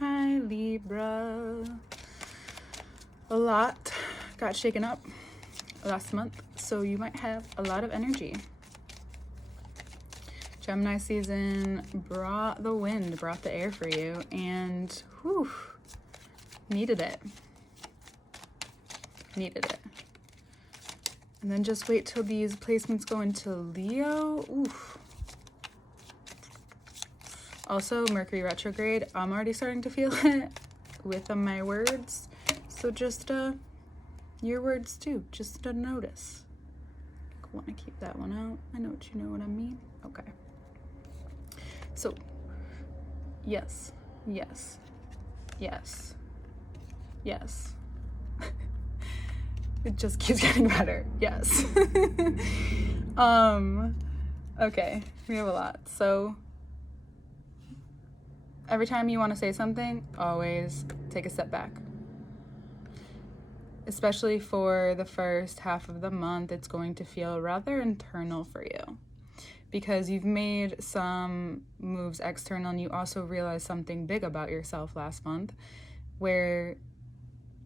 Hi, Libra. A lot got shaken up last month, so you might have a lot of energy. Gemini season brought the wind, brought the air for you, and whew, needed it. Needed it. And then just wait till these placements go into Leo. Oof. Also, Mercury retrograde, I'm already starting to feel it with my words. So just your words too, just a notice. I want to keep that one out. I know what I mean. Okay. So, yes, yes, yes, yes. It just keeps getting better. Yes. Okay, we have a lot. So every time you want to say something, always take a step back. Especially for the first half of the month, it's going to feel rather internal for you because you've made some moves external and you also realized something big about yourself last month where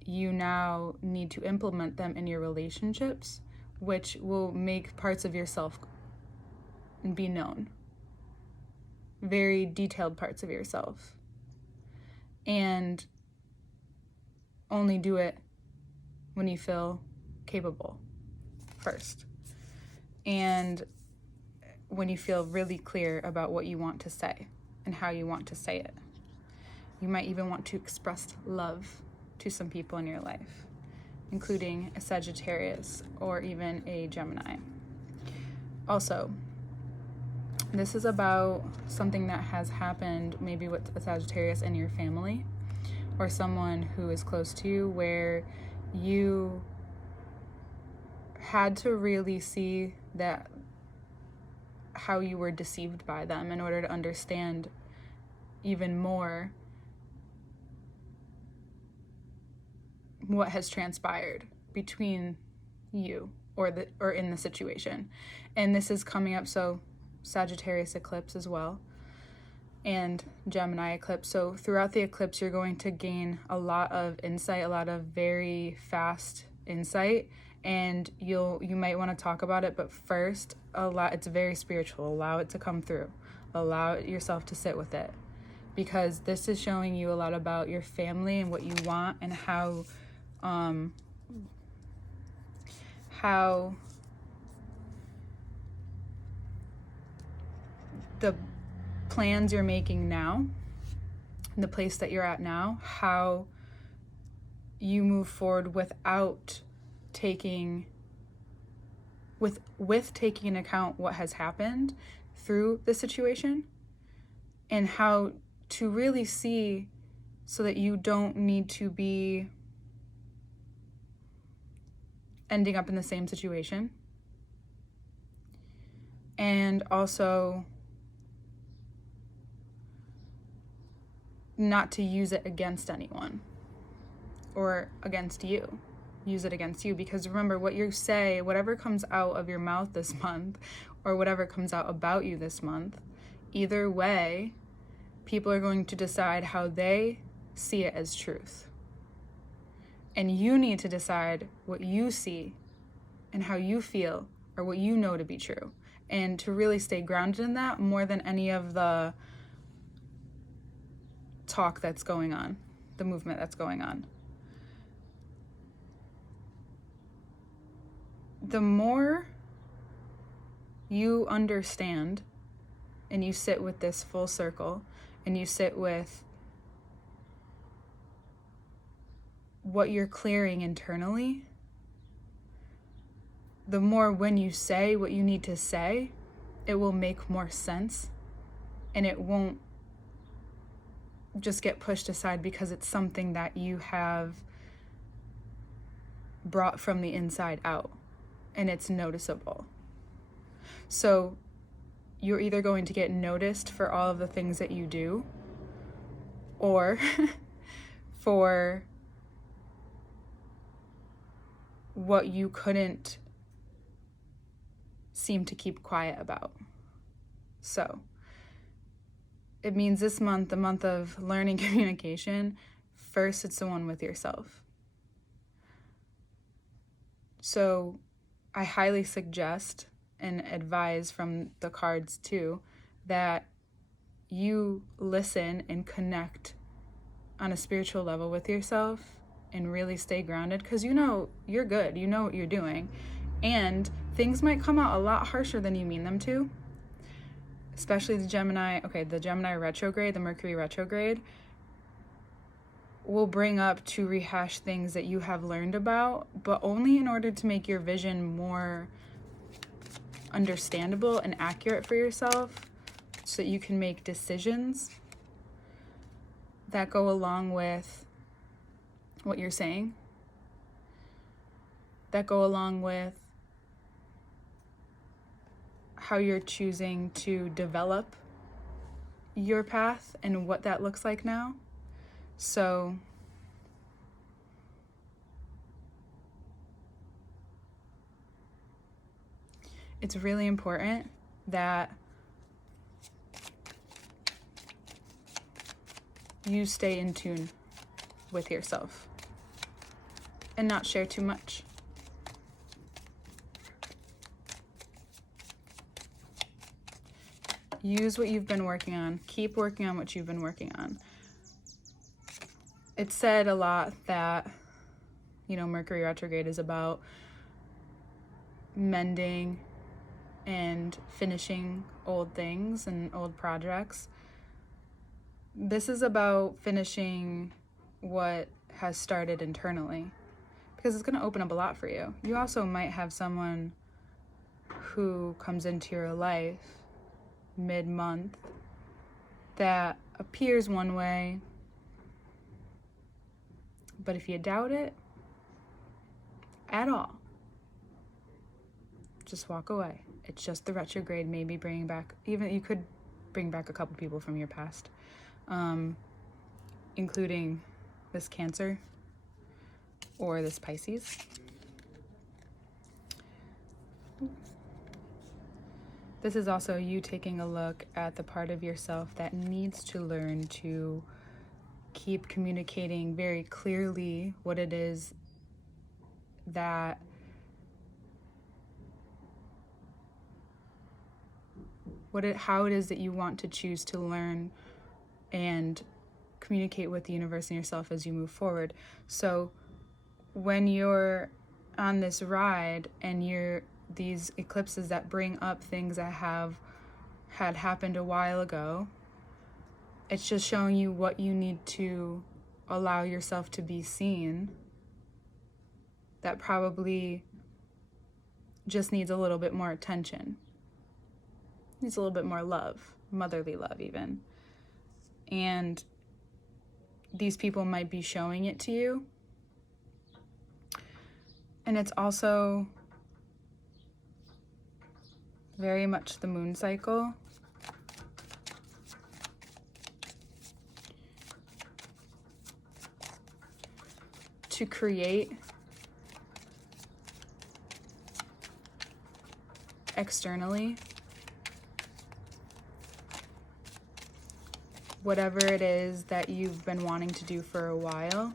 you now need to implement them in your relationships, which will make parts of yourself be known. Very detailed parts of yourself. And only do it when you feel capable first. And when you feel really clear about what you want to say and how you want to say it. You might even want to express love to some people in your life, including a Sagittarius or even a Gemini. Also, this is about something that has happened maybe with a Sagittarius in your family or someone who is close to you where you had to really see that how you were deceived by them in order to understand even more what has transpired between you or in the situation. And this is coming up, so Sagittarius Eclipse as well and Gemini Eclipse. So throughout the eclipse you're going to gain a lot of insight, a lot of very fast insight, and you might want to talk about it, but first it's very spiritual. Allow it to come through. Allow yourself to sit with it, because this is showing you a lot about your family and what you want and how the plans you're making now, the place that you're at now, how you move forward without taking into account what has happened through the situation, and how to really see so that you don't need to be ending up in the same situation, and also not to use it against anyone or against you. Use it against you, because remember, what you say, whatever comes out of your mouth this month or whatever comes out about you this month, either way, people are going to decide how they see it as truth. And you need to decide what you see and how you feel or what you know to be true, and to really stay grounded in that more than any of the talk that's going on, the movement that's going on. The more you understand and you sit with this full circle and you sit with what you're clearing internally, the more when you say what you need to say, it will make more sense, and it won't just get pushed aside because it's something that you have brought from the inside out and it's noticeable. So you're either going to get noticed for all of the things that you do, or for what you couldn't seem to keep quiet about. So it means this month, the month of learning communication, first it's the one with yourself. So I highly suggest and advise from the cards too that you listen and connect on a spiritual level with yourself and really stay grounded, because you know you're good, you know what you're doing, and things might come out a lot harsher than you mean them to, especially the Gemini retrograde, the Mercury retrograde will bring up to rehash things that you have learned about, but only in order to make your vision more understandable and accurate for yourself, so that you can make decisions that go along with what you're saying, that go along with how you're choosing to develop your path and what that looks like now. So it's really important that you stay in tune with yourself and not share too much. Use what you've been working on. Keep working on what you've been working on. It's said a lot that, Mercury retrograde is about mending and finishing old things and old projects. This is about finishing what has started internally, because it's going to open up a lot for you. You also might have someone who comes into your life mid-month that appears one way, but if you doubt it at all, just walk away. It's just the retrograde, maybe bringing back, even you could bring back a couple people from your past, including this Cancer or this Pisces. This is also you taking a look at the part of yourself that needs to learn to keep communicating very clearly what it is that how it is that you want to choose to learn and communicate with the universe and yourself as you move forward. So when you're on this ride and these eclipses that bring up things that had happened a while ago, it's just showing you what you need to allow yourself to be seen, that probably just needs a little bit more attention, needs a little bit more love, motherly love even. And these people might be showing it to you. And it's also very much the moon cycle. To create externally whatever it is that you've been wanting to do for a while.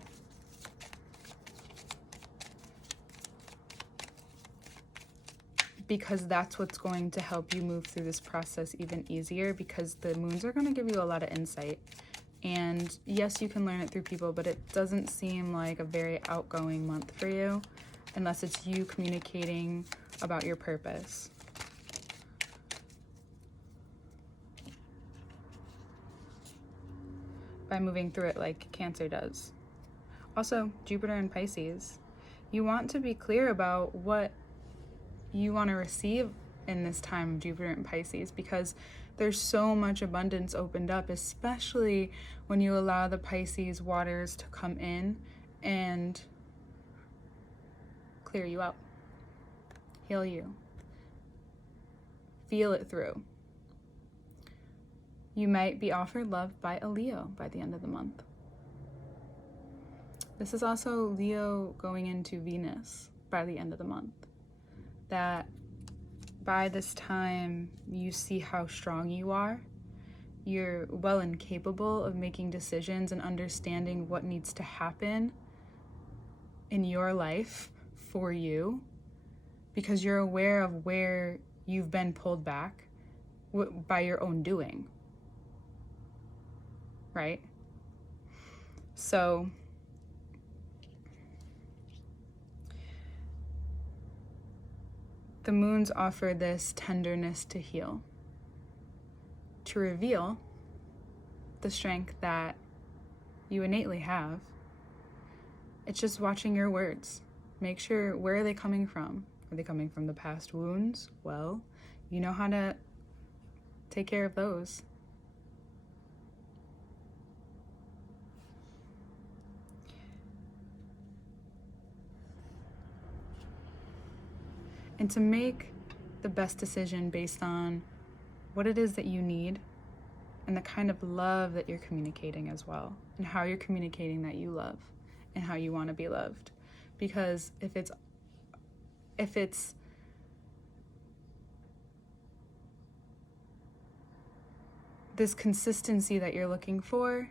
Because that's what's going to help you move through this process even easier, because the moons are going to give you a lot of insight. And yes, you can learn it through people, but it doesn't seem like a very outgoing month for you unless it's you communicating about your purpose. By moving through it like Cancer does. Also, Jupiter and Pisces. You want to be clear about what you want to receive in this time of Jupiter and Pisces, because there's so much abundance opened up, especially when you allow the Pisces waters to come in and clear you out, heal you, feel it through. You might be offered love by a Leo by the end of the month. This is also Leo going into Venus by the end of the month. That by this time you see how strong you are you're well and capable of making decisions and understanding what needs to happen in your life for you, because you're aware of where you've been pulled back by your own doing, right? So the moons offer this tenderness to heal, to reveal the strength that you innately have. It's just watching your words. Make sure, where are they coming from? Are they coming from the past wounds? Well, you know how to take care of those. And to make the best decision based on what it is that you need and the kind of love that you're communicating as well, and how you're communicating that you love and how you want to be loved. Because if it's this consistency that you're looking for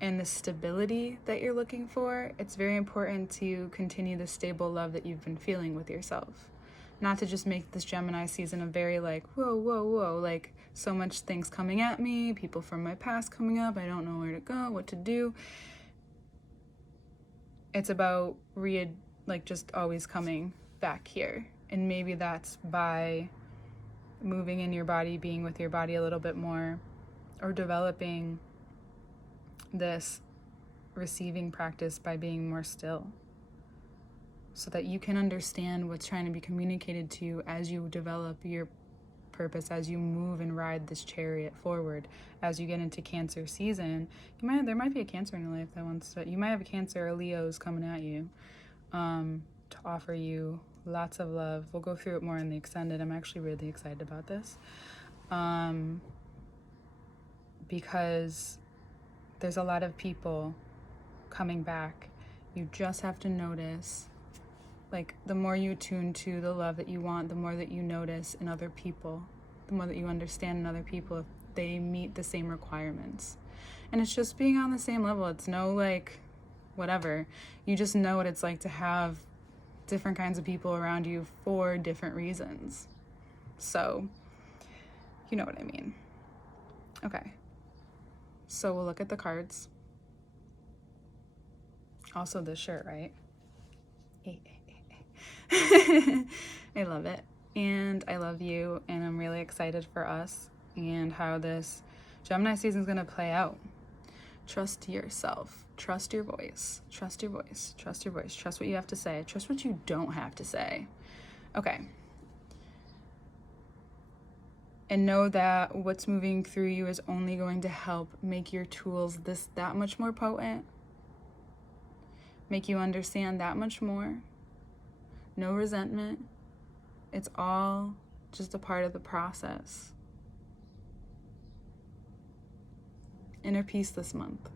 and the stability that you're looking for, it's very important to continue the stable love that you've been feeling with yourself. Not to just make this Gemini season a very like, whoa, whoa, whoa, like so much things coming at me, people from my past coming up, I don't know where to go, what to do. It's about just always coming back here. And maybe that's by moving in your body, being with your body a little bit more, or developing this receiving practice by being more still, so that you can understand what's trying to be communicated to you as you develop your purpose, as you move and ride this chariot forward. As you get into Cancer season, there might be a Cancer in your life that wants to, you might have a Cancer or Leo's coming at you to offer you lots of love. We'll go through it more in the extended. I'm actually really excited about this because there's a lot of people coming back. You just have to notice, like, the more you attune to the love that you want, the more that you notice in other people, the more that you understand in other people if they meet the same requirements. And it's just being on the same level. It's no like whatever. You just know what it's like to have different kinds of people around you for different reasons. So, you know what I mean. Okay. So we'll look at the cards. Also this shirt, right? I love it. And I love you. And I'm really excited for us and how this Gemini season is going to play out. Trust yourself. Trust your voice. Trust your voice. Trust your voice. Trust what you have to say. Trust what you don't have to say. Okay. And know that what's moving through you is only going to help make your tools that much more potent. Make you understand that much more. No resentment. It's all just a part of the process. Inner peace this month.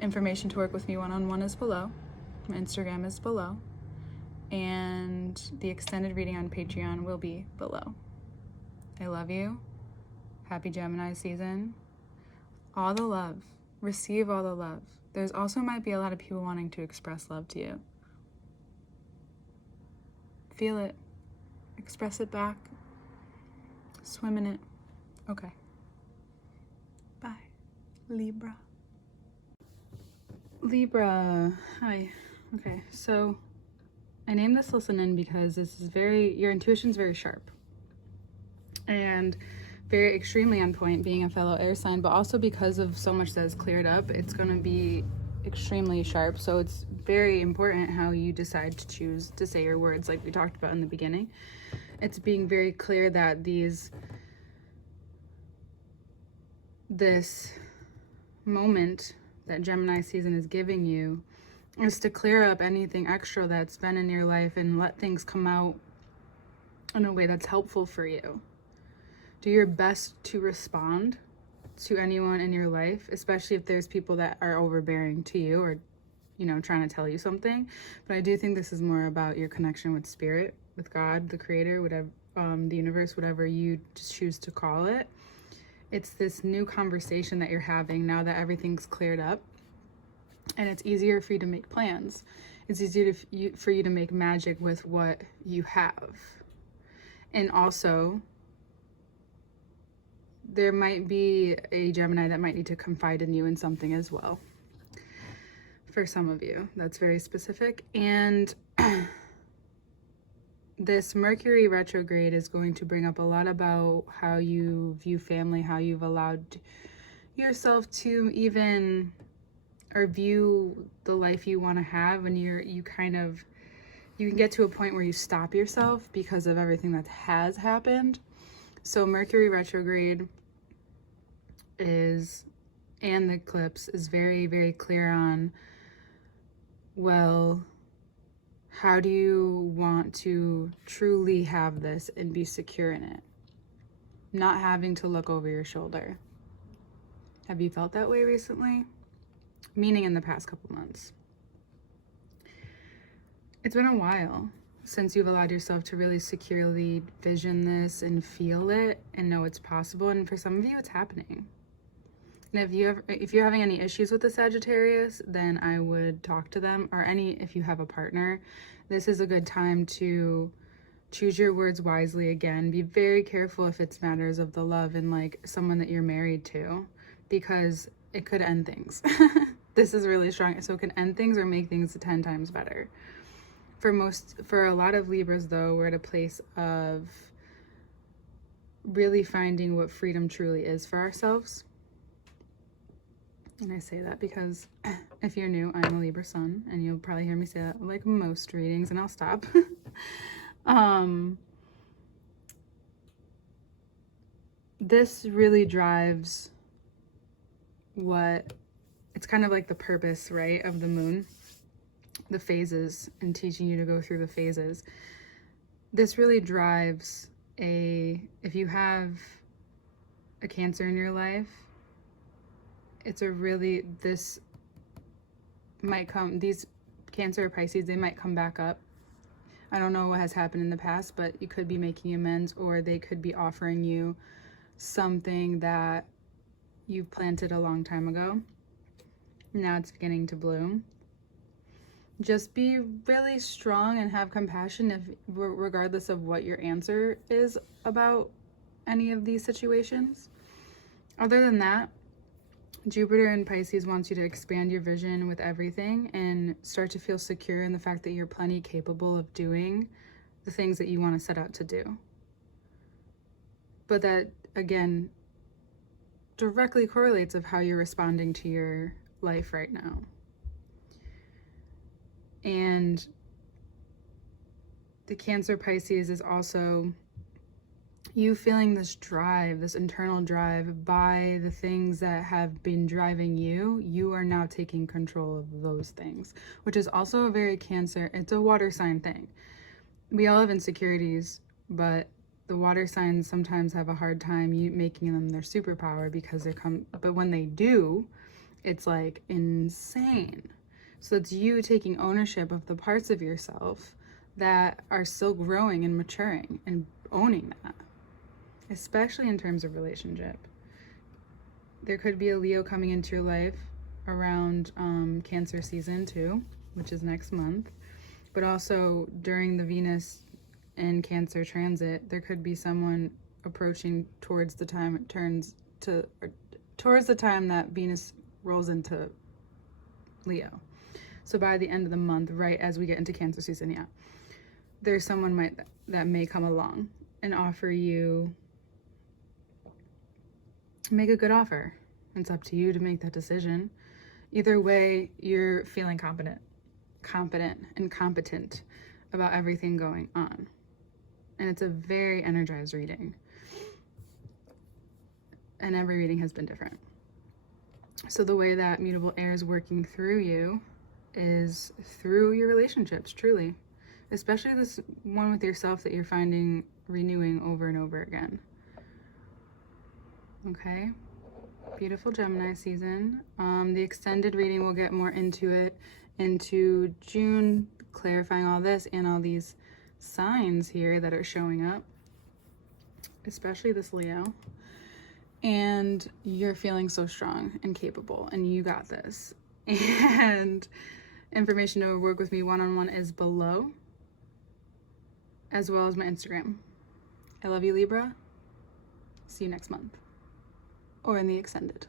Information to work with me one-on-one is below. My Instagram is below. And the extended reading on Patreon will be below. I love you. Happy Gemini season. All the love. Receive all the love. There's also might be a lot of people wanting to express love to you. Feel it. Express it back. Swim in it. Okay. Bye. Libra. Libra. Hi. Okay, so I named this listen in because this is your intuition's very sharp. And very extremely on point, being a fellow air sign, but also because of so much that is cleared up, it's going to be extremely sharp. So it's very important how you decide to choose to say your words, like we talked about in the beginning. It's being very clear that this moment that Gemini season is giving you is to clear up anything extra that's been in your life and let things come out in a way that's helpful for you. Do your best to respond to anyone in your life, especially if there's people that are overbearing to you or, trying to tell you something. But I do think this is more about your connection with spirit, with God, the creator, whatever, the universe, whatever you choose to call it. It's this new conversation that you're having now that everything's cleared up, and it's easier for you to make plans. It's easier for you to make magic with what you have. And also, there might be a Gemini that might need to confide in you in something as well. For some of you, that's very specific. And this Mercury retrograde is going to bring up a lot about how you view family, how you've allowed yourself to even, or view the life you want to have, and you can get to a point where you stop yourself because of everything that has happened. So Mercury retrograde and the eclipse is very, very clear on, well, how do you want to truly have this and be secure in it? Not having to look over your shoulder. Have you felt that way recently? Meaning in the past couple months. It's been a while since you've allowed yourself to really securely vision this and feel it and know it's possible. And for some of you, it's happening. And if you're having any issues with the Sagittarius, then I would talk to them, or if you have a partner, this is a good time to choose your words wisely again. Be very careful if it's matters of the love and like someone that you're married to, because it could end things. This is really strong. So it can end things or make things 10 times better. For a lot of Libras though, we're at a place of really finding what freedom truly is for ourselves. And I say that because if you're new, I'm a Libra sun, and you'll probably hear me say that like most readings, and I'll stop. This really drives it's kind of like the purpose, right, of the moon, the phases, and teaching you to go through the phases. This really drives if you have a Cancer in your life, these Cancer or Pisces, they might come back up. I don't know what has happened in the past, but you could be making amends, or they could be offering you something that you've planted a long time ago. Now it's beginning to bloom. Just be really strong and have compassion regardless of what your answer is about any of these situations. Other than that, Jupiter in Pisces wants you to expand your vision with everything and start to feel secure in the fact that you're plenty capable of doing the things that you want to set out to do. But that, again, directly correlates of how you're responding to your life right now. And the Cancer Pisces is also you feeling this drive, this internal drive by the things that have been driving you. You are now taking control of those things, which is also a very Cancer. It's a water sign thing. We all have insecurities, but the water signs sometimes have a hard time making them their superpower because but when they do, it's like insane. So it's you taking ownership of the parts of yourself that are still growing and maturing and owning that, especially in terms of relationship. There could be a Leo coming into your life around Cancer season too, which is next month. But also during the Venus and Cancer transit, there could be someone approaching towards the time that Venus rolls into Leo. So by the end of the month, right as we get into Cancer season, yeah, there's someone that may come along and offer you, make a good offer. It's up to you to make that decision. Either way, you're feeling confident and competent about everything going on. And it's a very energized reading. And every reading has been different. So the way that mutable air is working through you is through your relationships, truly. Especially this one with yourself that you're finding renewing over and over again. Okay? Beautiful Gemini season. The extended reading, we'll get more into it into June, clarifying all this and all these signs here that are showing up. especially this Leo. And you're feeling so strong and capable, and you got this. And information to work with me one-on-one is below, as well as my Instagram. I love you, Libra. See you next month, or in the extended.